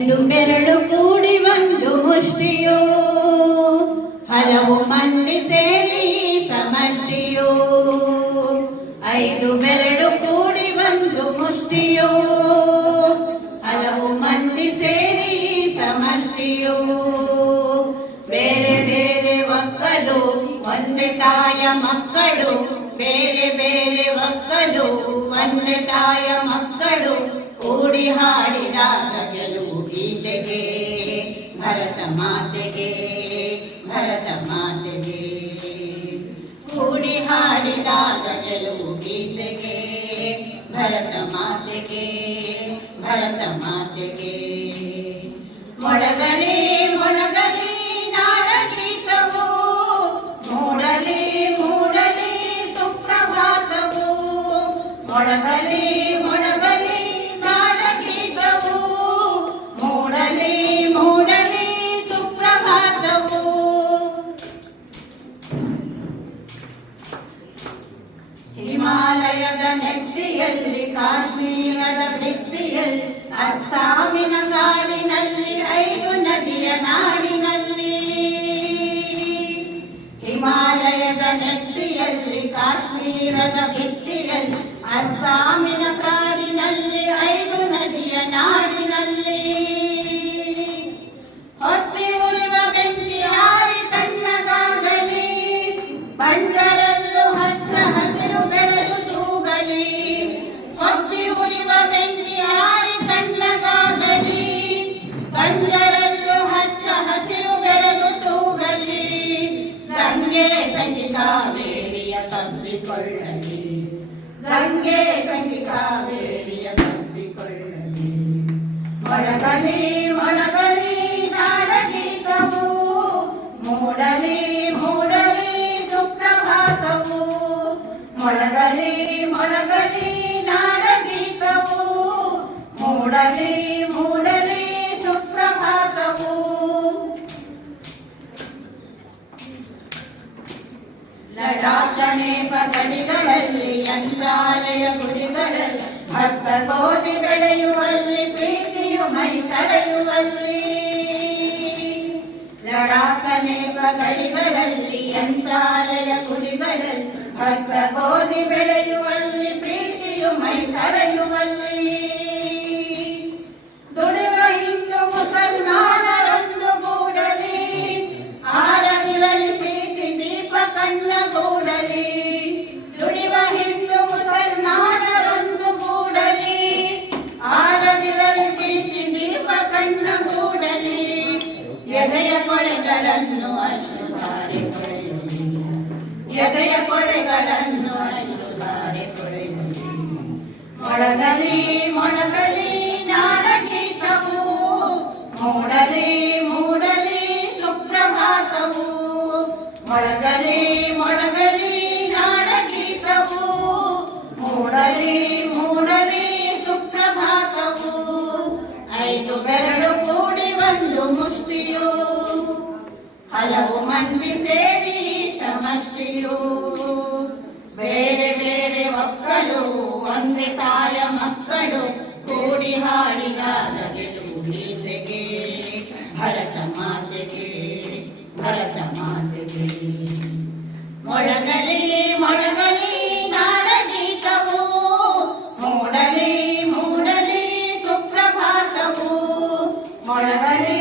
ಬೆರಳು ಕೂಡಿ ಒಂದು ಮುಷ್ಟಿಯೋ, ಹಲವು ಮಂದಿ ಸೇರಿ ಸಮಷ್ಟಿಯೋ. 5 ಬೆರಳು ಕೂಡಿ ಒಂದು ಮುಷ್ಟಿಯೋ, ಹಲವು ಮಂದಿ ಸೇರಿ ಸಮಷ್ಟಿಯೋ. ಬೇರೆ ಬೇರೆ ಒಕ್ಕಲು ಒಂದೇ ತಾಯ ಮಕ್ಕಳು, ಬೇರೆ ಬೇರೆ ಒಕ್ಕಲು ಒಂದೇ ತಾಯ ಮಕ್ಕಳು. ಕೂಡಿ ಹಾಡಿದಾಗ ಗೆಲುವು ಗೀತೆಗೆ, ಭರತ ಮಾತೆಗೆ, ಭರತ ಮಾತೆಗೆ. ಕೂಡಿ ಹಾಡಿದಾಗ ಗೆಲುವು ಗೀತೆಗೆ, ಭರತ ಮಾತೆಗೆ, ಭರತ ಮಾತೆಗೆ. ಮೊಳಗಲಿ ಮೊಳಗಲಿ ನಾಡಗೀತವು, ಮೂಡಲಿ ಮೂಡಲಿ ಸುಪ್ರಭಾತವು. ಮೊಳಗಲಿ ಮೊಳಗಲಿ ನಾಡಗೀತವು, ಮೂಡಲಿ ಮೂಡಲಿ ಸುಪ್ರಭಾತವು. ಹಿಮಾಲಯದ ನೆತ್ತಿಯಲ್ಲಿ, ಕಾಶ್ಮೀರದ ಭಿತ್ತಿಯಲ್ಲಿ, ಅಸ್ಸಾಮಿನ ಕಾಡಿನಲ್ಲಿ, 5 ನದಿಯ ನಾಡಿನಲ್ಲಿ. ಹಿಮಾಲಯದ ನೆತ್ತಿಯಲ್ಲಿ, ಕಾಶ್ಮೀರದ ಭಿತ್ತಿಯಲ್ಲಿ, ಅಸ್ಸಾಮಿನ ಕಾಡಿನಲ್ಲಿ, 5 ನದಿಯ ನಾಡಿನಲ್ಲಿ. ಹೊತ್ತಿ ಉರಿವ ಬೆಂಕಿ ಹಾರಿ ತಣ್ಣಗಾಗಲಿ, ಬಂಜರಲ್ಲೂ ಹಚ್ಚ ಹಸಿರು ಬೆಳೆದು ತೂಗಲಿ. ಹೊತ್ತಿ ಉರಿವ ಬೆಂಕಿ ಹಾರಿ ತಣ್ಣಗಾಗಲಿ, ಬಂಜರಲ್ಲೂ ಹಚ್ಚ ಹಸಿರು ಬೆಳೆದು ತೂಗಲಿ. ಗಂಗೆ ತಂಗಿ ಕಾವೇರಿಯ ತಬ್ಬಿಕೊಳ್ಳಲಿ, ಗಂಗೆ ತಂಗಿ ಕಾವೇರಿಯ ತಬ್ಬಿಕೊಳ್ಳಲಿ. ಮೊಳಗಲಿ ಮೊಳಗಲಿ ನಾಡಗೀತವು, ಮೂಡಲಿ ಮೂಡಲಿ ಸುಪ್ರಭಾತವು. ಮೊಳಗಲಿ ಮೊಳಗಲಿ ನಾಡಗೀತವು, ಮೂಡಲಿ ಮೂಡಲಿ ಸುಪ್ರಭಾತವು. ಲಡಾಖ್ ನೇಪ ಗಡಿಗಳಲ್ಲಿ, ಯಂತ್ರಾಲಯ ಗುಡಿಗಳಲ್ಲಿ, ಭತ್ತ ಗೋಧಿ ಬೆಳೆಯುವಲ್ಲಿ, ಪ್ರೀತಿಯು ಮೈ ತಡೆಯುವಲ್ಲಿ. ಲಡಾಖ್ ನೇಪ ಗಡಿಗಳಲ್ಲಿ, ಯಂತ್ರಾಲಯ ಗುಡಿಗಳಲ್ಲಿ, ಭತ್ತ ಗೋಧಿ ಬೆಳೆಯುವಲ್ಲಿ, ಪ್ರೀತಿಯು ಮೈ ತಡೆಯುವಲ್ಲಿ. ದುಡಿವ ಹಿಂದೂ ಮುಸಲ್ಮಾನರೊಂದು ಗೂಡಲಿ, ಆರದಿರಲಿ ಪ್ರೀತಿ ದೀಪ ಕಣ್ಣಗೂಡಲಿ. ದುಡಿವ ಹಿಂದೂ ಮುಸಲ್ಮಾನರೊಂದು ಗೂಡಲಿ, ಆರದಿರಲಿ ಪ್ರೀತಿ ದೀಪ ಕಣ್ಣಗೂಡಲಿ. ಎದೆಯ ಕೊಳೆಗಳನ್ನು ಅಶ್ರುಧಾರೆ ಕೊಳೆಯಲಿ, ಎದೆಯ ಕೊಳೆಗಳನ್ನು ಅಶ್ರುಧಾರೆ ಕೊಳೆಯಲಿ. ಮೊಳಗಲಿ ಮೊಳಗಲಿ ನಾಡಗೀತವು, ಮೂಡಲಿ ಮೂಡಲಿ ಸುಪ್ರಭಾತವು. ಮೊಳಗಲಿ ಮೊಳಗಲಿ ನಾಡಗೀತವು, ಮೂಡಲಿ ಮೂಡಲಿ ಸುಪ್ರಭಾತವು. 5 ಬೆರಳು ಕೂಡಿ ಒಂದು ಮುಷ್ಟಿಯೋ, ಹಲವು ಮಂದಿ ಸೇರಿ ಸಮಷ್ಟಿಯೋ. ಬೇರೆ ಬೇರೆ ಒಕ್ಕಲು ಒಂದೇ ತಾಯ ಮಕ್ಕಳು, ಕೂಡಿ ಹಾಡಿದಾಗ ಗೆಲುವು ಗೀತೆಗೆ, ಭರತ ಮಾತೆಗೆ, ಭರತ ಮಾತೆಗೆ. ಮೊಳಗಲಿ ಮೊಳಗಲಿ ನಾಡಗೀತವು, ಮೂಡಲಿ ಮೂಡಲಿ ಸುಪ್ರಭಾತವು. ಮೊಳಗಲಿ